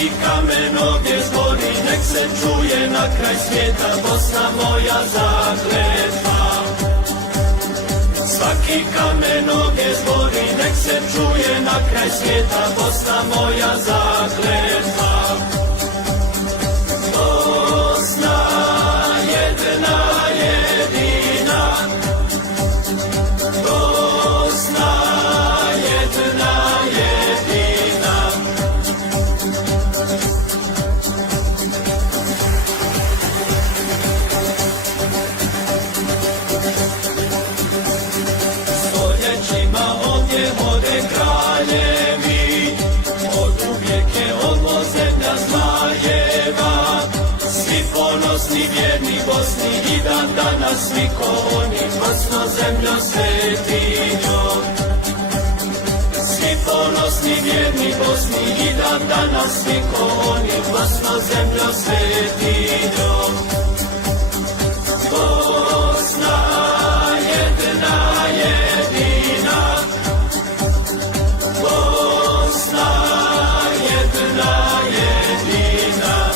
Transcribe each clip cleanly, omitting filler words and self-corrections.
Svaki kamen ovdje zbori, nek se čuje na kraj svijeta Bosna moja zakletva. Svaki kamen ovdje zbori, nek se čuje na kraj svijeta Bosna moja zakletva. Bosna jedna jedina, Bosna jedna jedina. Stoljećima ovdje vode kraljevi, od uvijek je ovo zemlja zmajeva. Svi ponosni, vjerni Bosni i dan danas svi ko oni, Bosno zemljo svetinjo. Svi ponosni, vjerni Bosni i dan danas svi ko oni, Bosno zemljo svetinjo. Bosna jedna jedina, Bosna jedna jedina.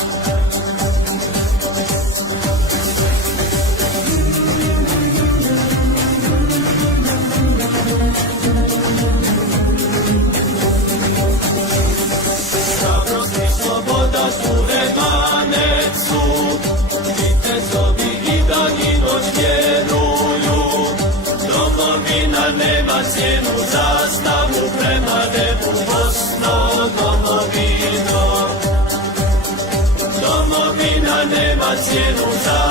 Hrabrost i sloboda su emanet su, vitezovi i dan i noć vjeruju. Domovina nema cijenu, zastavu prema nebu, Bosno domovino. Domovina nema cijenu, zastavu